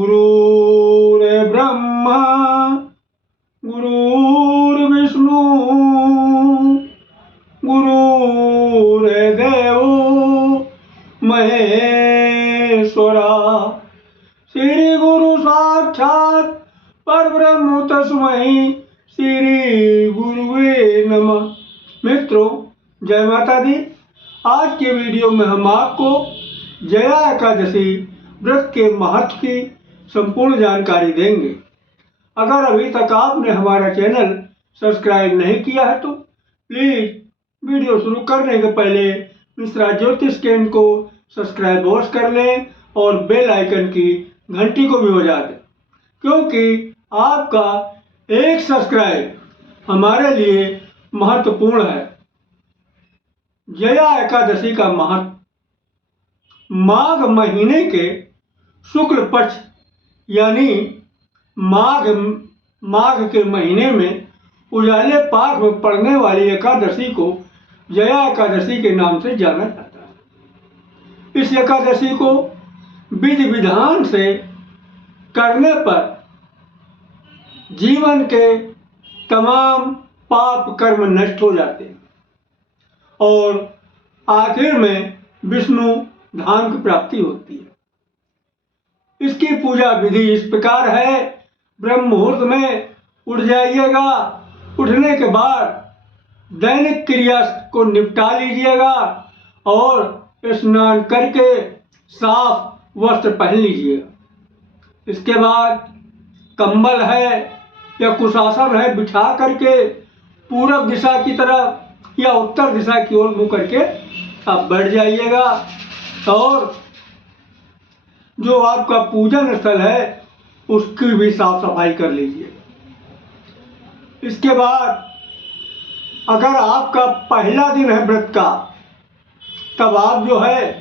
गुरुर्ब्रह्मा गुरुर्विष्णु गुरुर्देव महेश्वरा। श्री गुरु साक्षात परब्रह्म तस्मै श्री गुरुवे नमः। मित्रों, जय माता दी। आज के वीडियो में हम आपको जया एकादशी व्रत के महत्व की संपूर्ण जानकारी देंगे। अगर अभी तक आपने हमारा चैनल सब्सक्राइब नहीं किया है तो प्लीज़ वीडियो शुरू करने के पहले मिश्रा ज्योतिष केंद्र को सब्सक्राइब अवश्य कर लें और बेल आइकन की घंटी को भी बजा दें, क्योंकि आपका एक सब्सक्राइब हमारे लिए महत्वपूर्ण है। जया एकादशी का महत्व। माघ महीने के शुक्ल पक्ष यानी माघ के महीने में उजाले पाठ में पड़ने वाली एकादशी को जया एकादशी के नाम से जाना जाता है। इस एकादशी को विधि विधान से करने पर जीवन के तमाम पाप कर्म नष्ट हो जाते हैं और आखिर में विष्णु धाम की प्राप्ति होती है। इसकी पूजा विधि इस प्रकार है। ब्रह्म मुहूर्त में उठ जाइएगा। उठने के बाद दैनिक क्रिया को निपटा लीजिएगा और स्नान करके साफ वस्त्र पहन लीजिएगा। इसके बाद कंबल है या कुशासन है बिछा करके पूरब दिशा की तरफ या उत्तर दिशा की ओर मुँह करके आप बैठ जाइएगा और जो आपका पूजन स्थल है उसकी भी साफ सफाई कर लीजिएगा। इसके बाद अगर आपका पहला दिन है व्रत का, तब आप जो है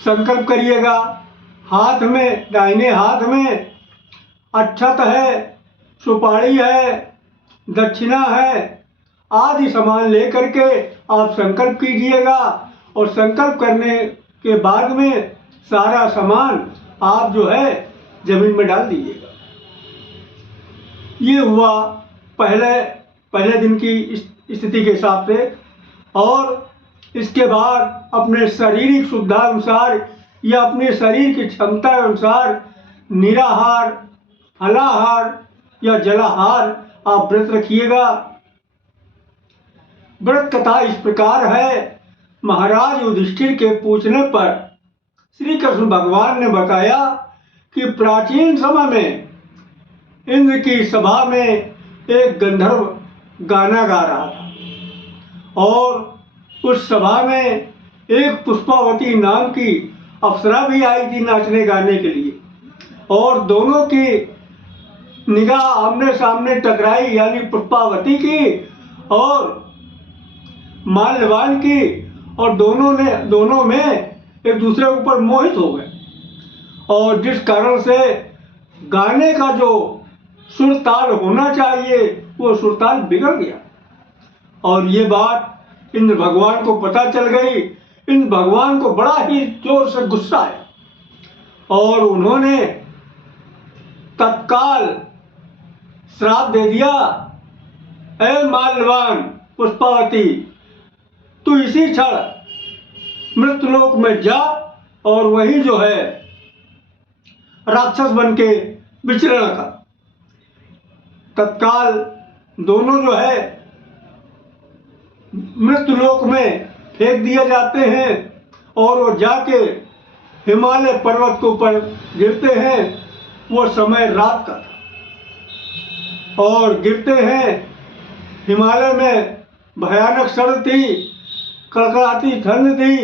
संकल्प करिएगा। हाथ में, दाहिने हाथ में अक्षत है, सुपारी है, दक्षिणा है आदि सामान लेकर के आप संकल्प कीजिएगा और संकल्प करने के बाद में सारा सामान आप जो है जमीन में डाल दीजिएगा। ये हुआ पहले दिन की स्थिति के हिसाब से। और इसके बाद अपने शारीरिक शुद्धानुसार या अपने शरीर की क्षमता अनुसार निराहार, फलाहार या जलाहार आप व्रत रखिएगा। व्रत कथा इस प्रकार है। महाराज युधिष्ठिर के पूछने पर श्री कृष्ण भगवान ने बताया कि प्राचीन समय में इंद्र की सभा में एक गंधर्व गाना गा रहा था और उस सभा में एक पुष्पावती नाम की अप्सरा भी आई थी नाचने गाने के लिए और दोनों की निगाह आमने सामने टकराई, यानी पुष्पावती की और माल्यवान की, और दोनों में एक दूसरे के ऊपर मोहित हो गए और जिस कारण से गाने का जो सुर ताल होना चाहिए वो सुर ताल बिगड़ गया और ये बात इंद्र भगवान को पता चल गई। इंद्र भगवान को बड़ा ही जोर से गुस्सा आया और उन्होंने तत्काल श्राप दे दिया, ऐ माल्यवान पुष्पावती, तू इसी क्षण मृत्युलोक में जा और वहीं जो है राक्षस बन के विचरण कर। तत्काल दोनों जो है मृत्युलोक में फेंक दिए जाते हैं और वो जाके हिमालय पर्वत के ऊपर गिरते हैं। वो समय रात का था और गिरते हैं। हिमालय में भयानक सर्द थी, कड़कड़ाती ठंड थी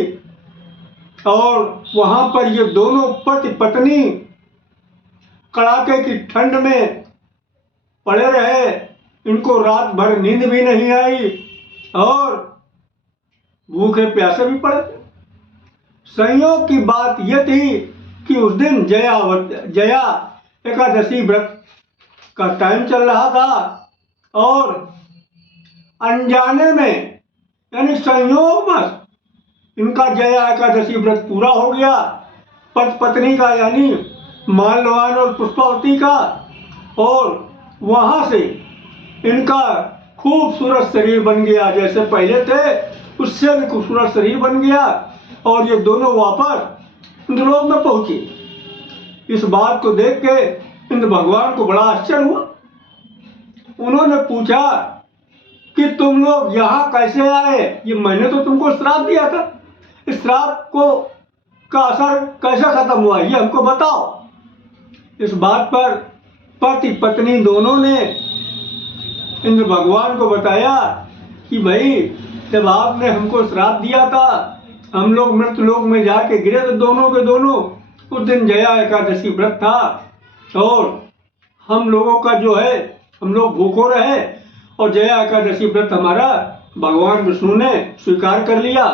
और वहाँ पर ये दोनों पति पत्नी कड़ाके की ठंड में पड़े रहे। इनको रात भर नींद भी नहीं आई और भूखे प्यासे भी पड़े थे। संयोग की बात यह थी कि उस दिन जया एकादशी व्रत का टाइम चल रहा था और अनजाने में यानी संयोगवश इनका जया एकादशी व्रत पूरा हो गया। पति पत्नी का यानी माल्यवान और पुष्पावती का, और वहाँ से इनका खूबसूरत शरीर बन गया, जैसे पहले थे उससे भी खूबसूरत शरीर बन गया, और ये दोनों वापस इंद्रलोक में पहुंचे। इस बात को देख के इंद्र भगवान को बड़ा आश्चर्य हुआ। उन्होंने पूछा कि तुम लोग यहाँ कैसे आए? ये मैंने तो तुमको श्राप दिया था, इस श्राप को का असर कैसे खत्म हुआ, ये हमको बताओ। इस बात पर पति पत्नी दोनों ने इंद्र भगवान को बताया कि भाई, जब आपने हमको श्राप दिया था, हम लोग मृत लोक में जाके गिरे थे दोनों के दोनों। उस दिन जया एकादशी व्रत था, और हम लोगों का जो है, हम लोग भूखो रहे, और जया एकादशी व्रत हमारा भगवान विष्णु ने स्वीकार कर लिया,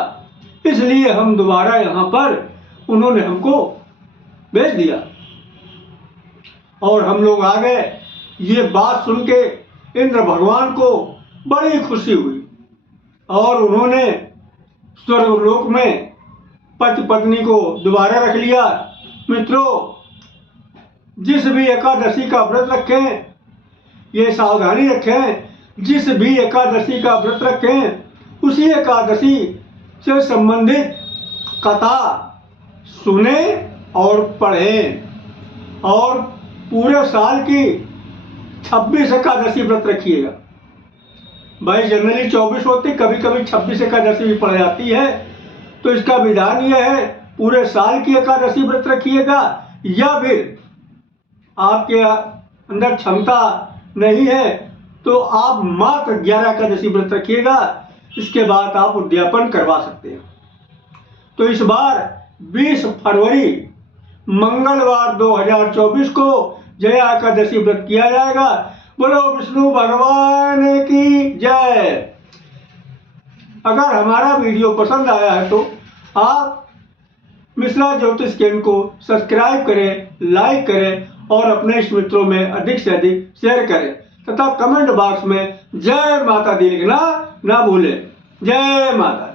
इसलिए हम दोबारा यहाँ पर उन्होंने हमको भेज दिया और हम लोग आ गए। ये बात सुन के इंद्र भगवान को बड़ी खुशी हुई, और उन्होंने स्वर्गलोक में पति पत्नी को दोबारा रख लिया। मित्रों, जिस भी एकादशी का व्रत रखें, ये सावधानी रखें, जिस भी एकादशी का व्रत रखें, उसी एकादशी से संबंधित कथा सुने और पढ़ें, और पूरे साल की 26 एकादशी व्रत रखिएगा। भाई जनरली 24 होती, कभी कभी 26 एकादशी भी पड़ जाती है, तो इसका विधान यह है, पूरे साल की एकादशी व्रत रखिएगा, या फिर आपके अंदर क्षमता नहीं है तो आप मात्र 11 एकादशी व्रत रखिएगा, इसके बाद आप उद्यापन करवा सकते हैं। तो इस बार 20 फरवरी मंगलवार 2024 को जया एकादशी व्रत किया जाएगा। बोलो विष्णु भगवान की जय। अगर हमारा वीडियो पसंद आया है तो आप मिश्रा ज्योतिष केंद्र को सब्सक्राइब करें, लाइक करें, और अपने इष्ट मित्रों में अधिक से अधिक शेयर करें, तथा कमेंट बॉक्स में जय माता दी लिखना ना भूलें। जय माता।